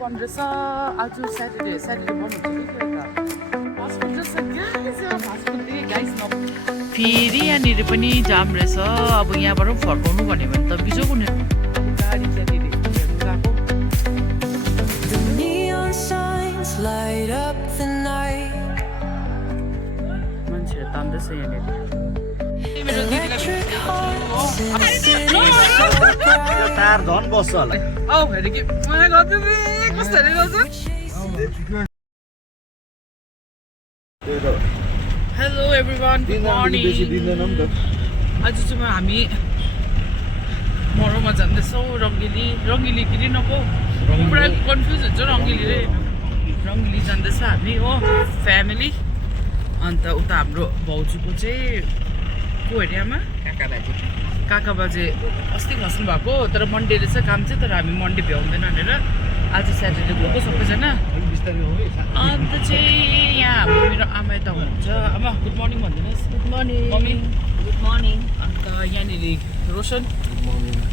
बन्द रहेछ आज स्याटरडे बन्द हुन्छ कि त फास्टफुड रहेछ फास्टफुड देखेँ गाइस न फेरि यहाँनिर पनि जाम रहेछ अब यहाँबाट पनि फर्काउनु भन्यो भने त बिजोको नि गाडी त्यहाँनिर हेर्नु गएको मान्छेहरू तान्दैछ यहाँनिर तार झन् बस्छ होला औ हेरे कि मलाई गर्छु कस्तो हेरेर गर्छु हेलो एभ्रिवान गुड मर्निङ आज चाहिँ हामी मरोमा जाँदैछौँ रङ्गिली किन नको पुरा कन्फ्युज हुन्छ रङ्गिली जाँदैछ हामी हो फ्यामिली अन्त उता हाम्रो भाउजूको चाहिँ को एरियामा काका बाजे अस्ति खस्नु भएको तर मन्डे रहेछ काम चाहिँ तर हामी मन्डे भ्याउँदैन भनेर आज स्याटरडे गएको सबैजना अन्त चाहिँ यहाँ हाम्रो मेरो आमा यता हुनुहुन्छ आमा गुड मर्निङ भनिदिनुहोस् good morning mummy good morning अन्त यहाँनिर रोशन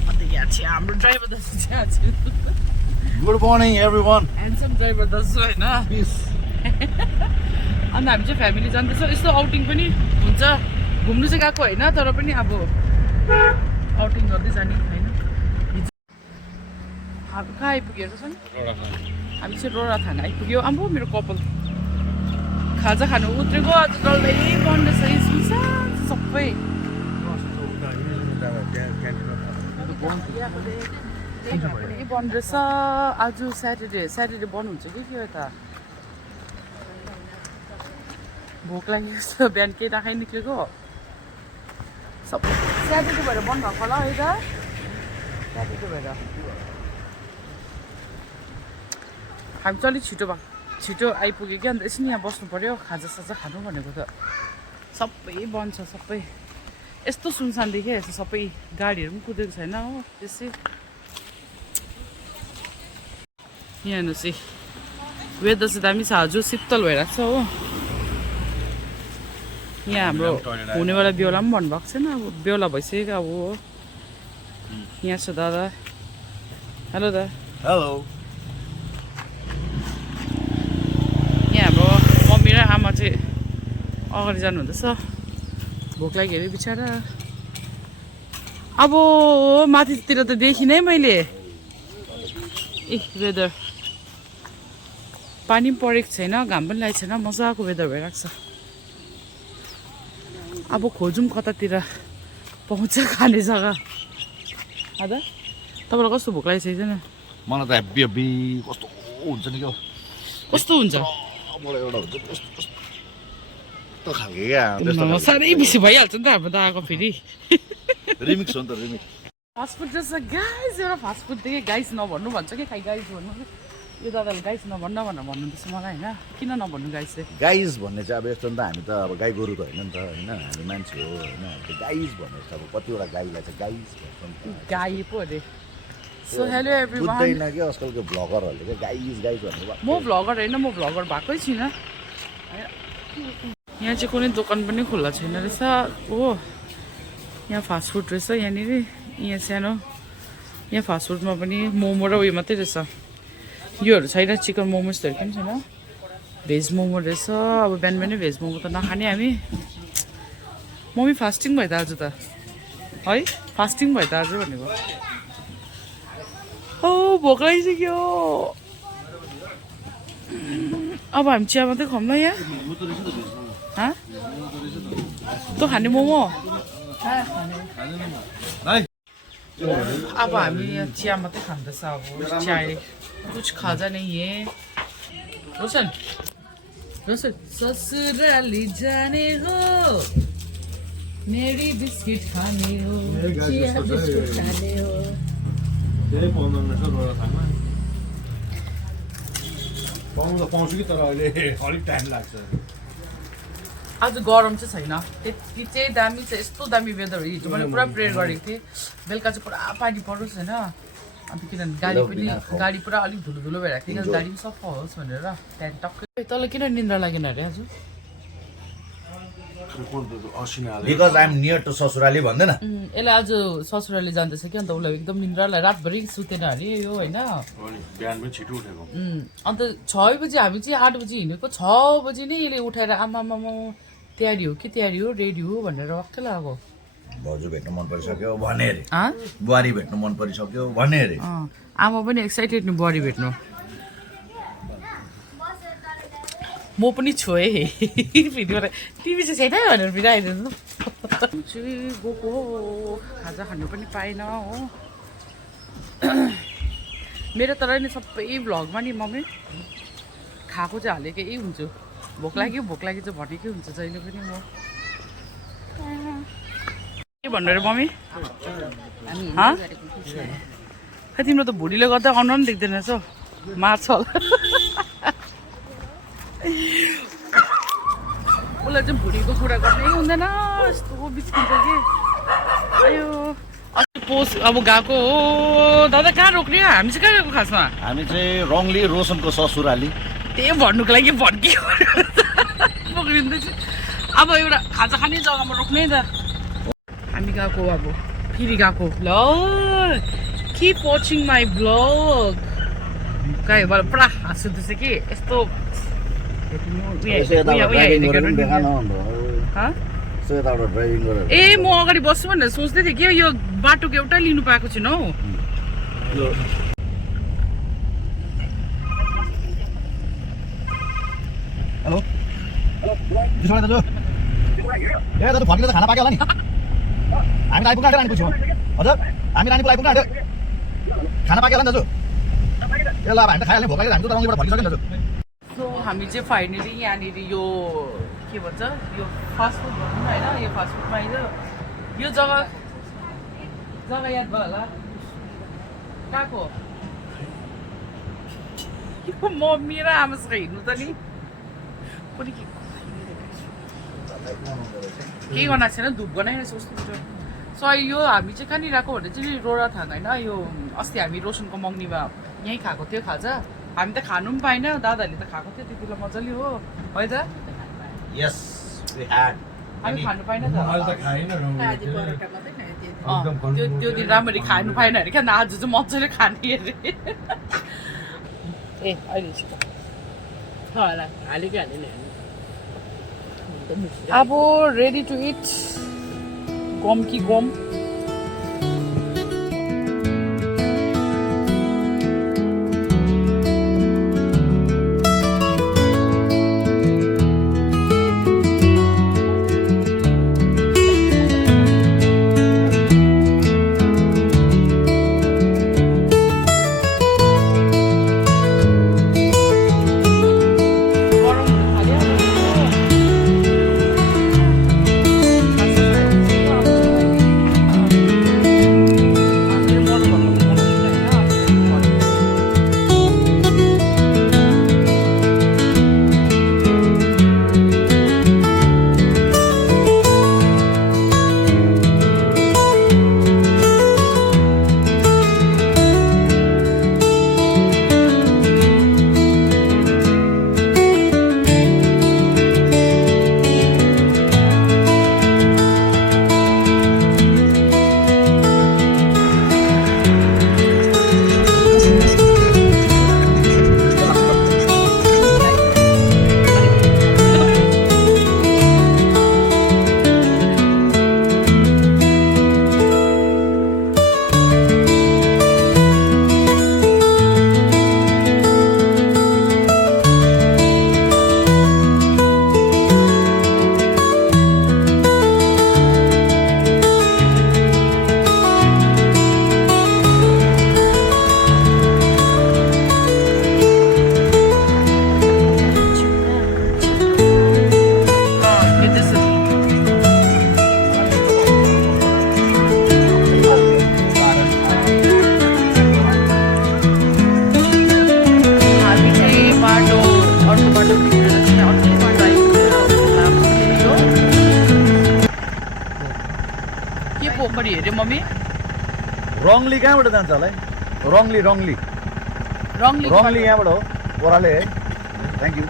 अन्त यहाँ चाहिँ हाम्रो ड्राइभर दाजु चाहिँ आज good morning everyone handsome driver दाजु होइन अन्त हामी चाहिँ फ्यामिली जाँदैछौँ यस्तो आउटिङ पनि हुन्छ घुम्नु चाहिँ गएको होइन तर पनि अब आउटिङ गर्दै जाने होइन हामी कहाँ आइपुग्यो रोशन हामी चाहिँ रोरा थाना आइपुग्यो आम्बो मेरो कपाल खाजा खानु उत्रेको आज डल्लै बन्द छ सुनसान सबै बन्द रहेछ आज स्याटरडे बन्द हुन्छ कि के हो त भोक लाग्यो जस्तो बिहान केही राखाइ निक्लेको सबै स्याटरडे भएर बन्द भएको होला है त स्याटरडे भएर हामी चाहिँ अलिक छिटो आइपुग्यो कि अन्त यसो यहाँ बस्नु पऱ्यो खाजासाजा खानु भनेको त सबै बन्द छ सबै यस्तो सुनसान देखेँ यस्तो सबै गाडीहरू पनि कुदेको छैन हो त्यसै यहाँ हेर्नुहोस् है वेदर चाहिँ दामी छ हजुर शीतल भइरहेको छ हो यहाँ हाम्रो हुनेवाला बेहुला पनि भन्नुभएको छैन अब बेहुला भइसक्यो अब हो यहाँ छ दादा हेलो दा हेलो यहाँ हाम्रो मम्मी र आमा चाहिँ अगाडि जानुहुँदैछ भोक लाग्यो अरे बिचरा अब माथितिर त देखिनँ है मैले ए वेदर पानी पनि परेको छैन घाम पनि लागेको छैन मजाको वेदर भइरहेको छ अब खोजौँ कतातिर पाउँछ खाने जग्गा हजुर तपाईँलाई कस्तो भोक लागेको छैन मलाई त हेब्बी कस्तो हुन्छ नि क्या कस्तो हुन्छ मलाई एउटा हुन्छ कस्तो खालको क्या साह्रै बेसी भइहाल्छ नि त हाम्रो दादाको फेरि रिमिक्स हो नि त रिमिक्स फास्टफुड रहेछ गाइस एउटा फास्टफुड देखेँ गाइस नभन्नु भन्छ कि खाइ गाइस भन्नु यो दादाले गाइस नभन्न भनेर भन्नुहुँदैछ मलाई होइन किन नभन्नु गाइस चाहिँ गाइस भन्ने चाहिँ अब यस्तो नि त हामी त अब गाई गोरु त होइन नि त होइन हामी मान्छे हो होइन गाइस भन्ने चाहिँ अब कतिवटा गाईलाई चाहिँ गाइस भन्छ नि त गाई पो अरे सो हेलो एभ्रिवान बुझ्दैन कि आजकलको भ्लगरहरूले चाहिँ गाइस भन्नु म भ्लगर होइन म भ्लगर भएकै छुइनँ यहाँ चाहिँ कुनै दोकान पनि खुल्ला छैन रहेछ हो यहाँ फास्टफुड रहेछ यहाँनिर यहाँ सानो यहाँ फास्टफुडमा पनि मोमो र उयो मात्रै रहेछ योहरू छैन चिकन मोमोजहरू पनि छैन भेज मोमो रहेछ अब बिहान बिहानै भेज मोमो त नखाने हामी मम्मी फास्टिङ भयो त आज त है फास्टिङ भयो त आज भनेको ओ भोक लागिसक्यो अब हामी चिया मात्रै खाऊँ न यहाँ तँ खाने मोमो अब हामी यहाँ चिया मात्रै खाँदैछ अब चाय कुछ खाजा नहीं है रोशन ससुराली जाने हो मेरी बिस्किट खाने हो चिया बिस्कुट खाने हो पाउनु त पाउँछु कि तर अहिले अलिक टाइम लाग्छ आज गरम चाहिँ छैन त्यति चाहिँ दामी छ यस्तो दामी वेदर हो हिजो मैले पुरा प्रेयर गरेको थिएँ बेलुका चाहिँ पुरा पानी परोस् होइन अन्त किनभने गाडी पुरा अलिक धुलो भइरहेको थियो गाडी पनि सफा होस् भनेर त्यहाँदेखि टक्कै तँलाई किन निन्द्रा लागेन अरे आज because I am near to ससुराली भन्दैन यसलाई आज ससुराली जाँदैछ कि अन्त उसलाई एकदम निन्द्रालाई रातभरि सुतेन अरे यो होइन बिहान पनि छिटो उठेको अन्त 6 बजी हामी चाहिँ 8 बजी हिँडेको 6 बजी नै यसले उठाएर आमामा तयारी हो कि तयारी हो रेडी हो भनेर वाक्कै लगाएको भाउजू भेट्नु मन परिसक्यो भने अरे बुहारी भेट्नु मन परिसक्यो भने अरे आमा पनि एक्साइटेड नि बुहारी भेट्नु म पनि छु है फेरि टिभी चाहिँ छैन भनेर फेरि आइदिनु चाहिँ गएको खाजा खानु पनि पाएन हो मेरो तर नि सबै भ्लगमा नि मम्मी खाएको चाहिँ हालेकै हुन्छु भोक लाग्यो चाहिँ भनेकै हुन्छ जहिले पनि म के भन्नु रे मम्मी खै तिम्रो त भुडीले गर्दा अनुहार पनि देख्दैन रहेछ मार्छ होला उसलाई चाहिँ भुडीको कुरा गर्नै हुँदैन यस्तो बिच्किन्छ कि अयो अस्ति पोस्ट अब गएको हो दादा कहाँ रोक्ने हामी चाहिँ कहाँ गएको खासमा हामी चाहिँ रङली रोशनको ससुराली त्यही भन्नुको लागि भड्कियो पक्रिँदैछ अब एउटा खाजा खाने जग्गामा रोक्ने त हामी गएको अब फेरि गएको ल किप वाचिङ माई ब्लग गाईबाट पुरा हाँस उठ्दैछ कि यस्तो ए म अगाडि बस्छु भनेर सोच्दै थिएँ कि यो बाटोको एउटा लिनु पाएको छैन हौ हेलो दाजु ए दाजु फर्किँदा खाना पाक्यो होला नि हामी त आइपुग्न आँट्यो रानीपुर छेउमा हजुर हामी रानीपुर आइपुग्न आँट्यो खाना पाक्यो होला नि दाजु ए ल अब हामी त खाइहाल्ने भोक लाग्यो हामी त रङलीबाट फर्किसक्यो नि दाजु सो हामी चाहिँ फाइनली यहाँनिर यो के भन्छ यो फास्टफुड भनौँ न होइन यो फास्टफुडमा आइज यो जग्गा याद भयो होला कहाँको यो मम्मी र आमासँग हिँड्नु त नि पनि केही गर्नु छैन धुप बनाइरहेको कस्तो सो यो हामी चाहिँ कहाँनिर आएको भने चाहिँ रोरा थाङ होइन यो अस्ति हामी रोशनको मगनीमा यहीँ खाएको थियो खाजा हामी त खानु पनि पाएन दादाहरूले त खाएको थियो त्यति बेला मजाले हो है त यस वी ह्याड हामी खानु पाएन त त्यो दिन राम्ररी खानु पाएन अरे क्या आज चाहिँ मजाले खाने अरे ए अहिले अब रेडी टु इट गम कि गम पोखरी हेऱ्यो मम्मी रङली कहाँबाट जान्छ होला है रङली रङली रङली रङली यहाँबाट हो ओह्राले है थ्याङ्क यू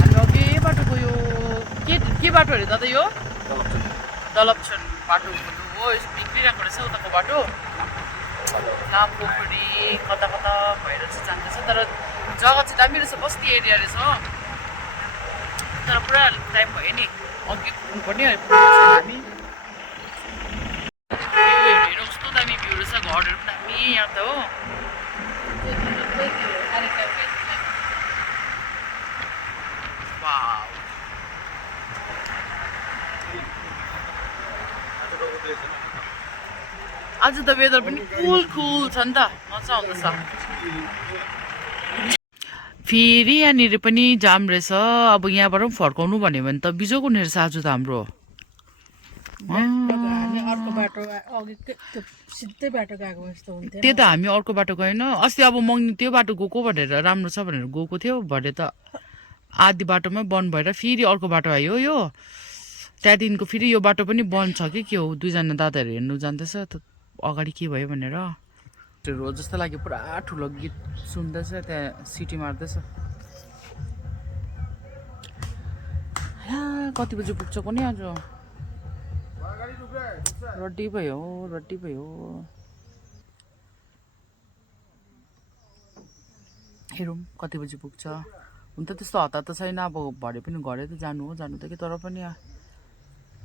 हामी अघिबाट गयो के बाटो अरे दादा यो दलपछन बाटो हो बिग्रिरहेको रहेछ उताको बाटो नाम पोखरी कता कता भएर चाहिँ जाँदैछ तर जग्गा चाहिँ दामी रहेछ बस्ती एरिया रहेछ हो तर पुरा टाइम भयो नि अघि पुग्नुपर्ने हामी हेर्नु कस्तो दामी भ्यू रहेछ घरहरू पनि दामी यहाँ त हो वाउ आज त वेदर पनि कुल छ नि त मजा आउँदैछ फेरि यहाँनिर पनि जाम रहेछ अब यहाँबाट पनि फर्काउनु भन्यो भने त बिजोको नि रहेछ आज त हाम्रो त्यो त हामी अर्को बाटो गएन अस्ति अब मङ्नी त्यो बाटो गएको भनेर राम्रो छ भनेर गएको थियो भरे त आधी बाटोमै बन्द भएर फेरि अर्को बाटो आयो यो त्यहाँदेखिको फेरि यो बाटो पनि बन्द छ कि के हो दुईजना दादाहरू हेर्नु जाँदैछ अगाडि के भयो भनेर हो जस्तो लाग्यो पुरा ठुलो गीत सुन्दैछ त्यहाँ सिटी मार्दैछ कति बजी पुग्छ कोनि आज रड्डी भयो हेरौँ कति बजी पुग्छ हुन त त्यस्तो हतार त छैन अब भरे पनि घरै त जानु त कि तर पनि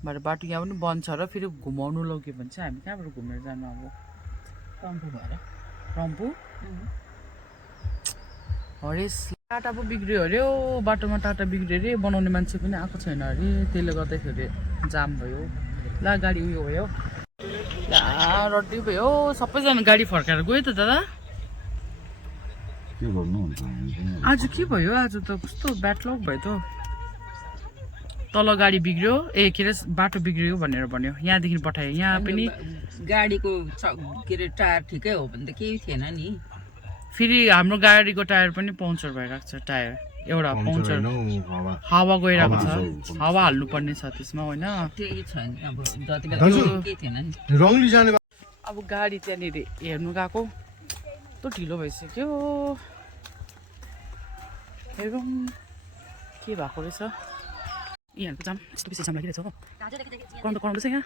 भरे बाटो यहाँ पनि बन्द छ र फेरि घुमाउनु लग्यो भने चाहिँ हामी कहाँबाट घुमेर जानु अब रम्फू भएर रम्फू हरेस टाटा पो बिग्रियो अरे बाटोमा टाटा बिग्रियो अरे बनाउने मान्छे पनि आएको छैन अरे त्यसले गर्दाखेरि जाम भयो ला गाडी उयो भयो ला रड्डी भयो सबैजना गाडी फर्काएर गयो त दादा आज के भयो आज त कस्तो ब्याडलक भयो त तल गाडी बिग्रियो के अरे बाटो बिग्रियो भनेर भन्यो यहाँदेखि पठायो यहाँ पनि गाडीको के अरे टायर ठिकै हो भने त केही थिएन नि फेरि हाम्रो गाडीको टायर पनि पङ्चर भइरहेको छ टायर एउटा पङ्चर हावा गइरहेको छ हावा हाल्नु पर्ने छ त्यसमा होइन केही छैन अब जति बेला केही थिएन नि अब गाडी त्यहाँनिर हेर्नु गएको कस्तो ढिलो भइसक्यो हेरौँ के भएको रहेछ यहाँको जाम यस्तो बेसी जाम लागिरहेछ हो कराउँदैछ यहाँ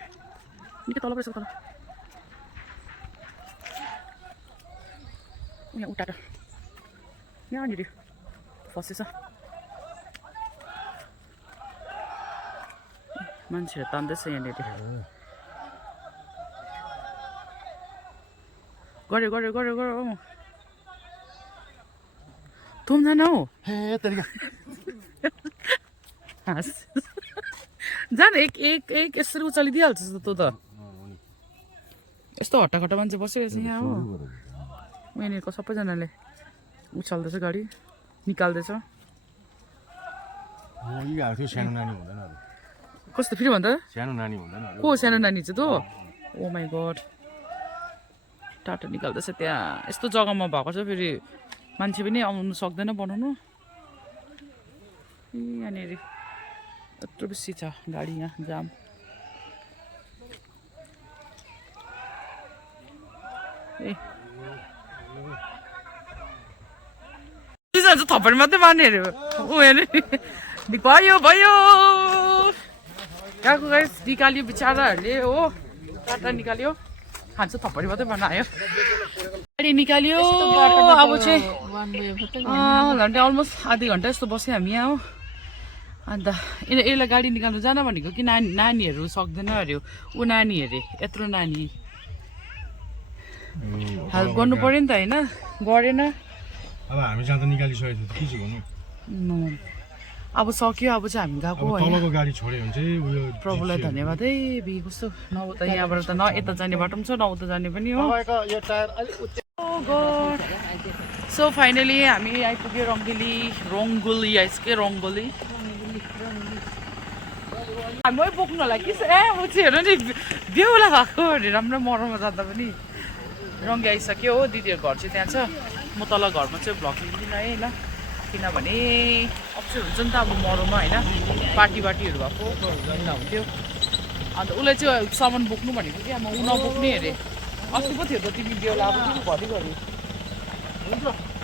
निकै तल रहेछ तल यहाँ उता यहाँनिर फसेछ मान्छेहरू तान्दैछ यहाँनिर गऱ्यो तुम जान हौ जान एक यसरी उचालिदिइहाल्छ त त यस्तो हट्टाखट्टा मान्छे बसिरहेछ यहाँ हो यहाँनिरको सबैजनाले उचाल्दैछ गाडी निकाल्दैछ कस्तो फेरि भन्दा सानो नानी हुँदैन को सानो नानी चाहिँ त ओ माई गड टाटा निकाल्दैछ त्यहाँ यस्तो जग्गामा भएको छ फेरि मान्छे पनि आउनु सक्दैन बनाउनु यहाँनिर यत्रो बेसी छ गाडी यहाँ जाम ए थप्पडी मात्रै मार्ने अरे ऊ हेर्नु भयो गएको गाइस निकाल्यो बिचराहरूले हो टाटा निकाल्यो खान्छ थप्पडी मात्रै भन्न आयो गाडी निकाल्यो अब चाहिँ घन्टा अलमोस्ट आधी घन्टा जस्तो बस्यो हामी यहाँ हो अन्त यसलाई गाडी निकाल्नु जान भनेको कि नानीहरू सक्दैन अरे ऊ नानी अरे यत्रो नानी हेल्प गर्नु पर्यो नि त होइन गरेन अब हामी जाँदा निकालिसकेको थियो के चाहिँ गर्नु अब सक्यो अब चाहिँ हामी गएको तलको गाडी छोड्यो भने चाहिँ उयो प्रभुलाई धन्यवाद है बि कस्तो न उता यहाँबाट त न यता जाने बाटो पनि छ न उता जाने पनि हो सो फाइनली हामी आइपुग्यो रङ्गोली आइसक्यो रङ्गोली हामी बोक्नु होला कि म चाहिँ हेर्नु नि बेहुला भएको भनेर राम्रो मरौमा जाँदा पनि रङ्गी आइसक्यो हो दिदीहरूको घर चाहिँ त्यहाँ छ म तल घरमा चाहिँ भ्लग लिँदिनँ है ल किनभने अप्सन हुन्छ नि त अब मरौमा होइन पार्टीहरू भएको हुन्थ्यो अन्त उसले चाहिँ सामान बोक्नु भनेको कि अब ऊ नबोक्ने अरे अस्ति पो थियो त तिमी बेहुला अब तिमी घरिघरि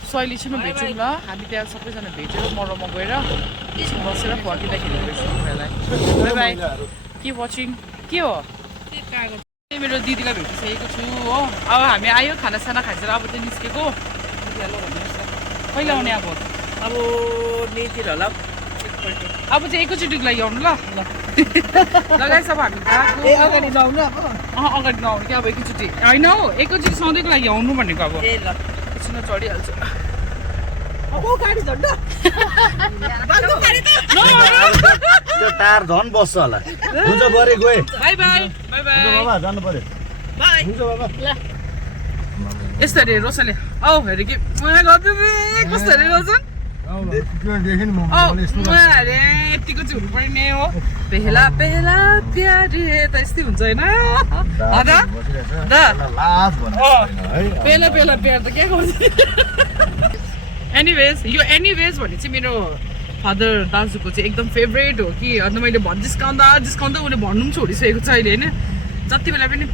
अहिले एकछिनमा भेटौँ ल हामी त्यहाँ सबैजना भेटेर मरमा गएर एकछिन बसेर फर्किँदाखेरि भेट्छौँ तपाईँलाई बाई बाई के वाचिङ के हो मेरो दिदीलाई भेटिसकेको छु हो अब हामी आयो खानासाना खाइसकेर अब चाहिँ निस्केको कहिले आउने अब नेतिर होला अब चाहिँ एकैचोटिको लागि आउनु ल लगाइस अब हामी गएको अगाडि जाउनु अब अगाडि नआउनु कि अब एकैचोटि होइन हौ एकैचोटि सधैँको लागि आउनु भनेको अब ए ल एकछिन चढिहाल्छु गाडी झन्ड त्यो टायर झन् बस्छ होला हुन्छ बरे गए बाई बाई बाई बाई बाबा जानु पर्यो बाई हुन्छ बाबा यस्तो अरे रोसनले औ हेरे कि कस्तो अरे रोसन अरे यतिको चाहिँ हुनु पर्ने हो पेला पेला प्यारे त यस्तै हुन्छ होइन पेला पेला प्यार त के गर्छ एनिवेज यो एनिवेज भन्ने चाहिँ मेरो फादर दाजुको चाहिँ एकदम फेभरेट हो कि अन्त मैले जिस्काउँदा उसले भन्नु पनि छोडिसकेको छ अहिले होइन जति बेला पनि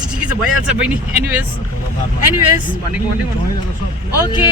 ठिकै छ भइहाल्छ बहिनी एनिवेज भनेको ओके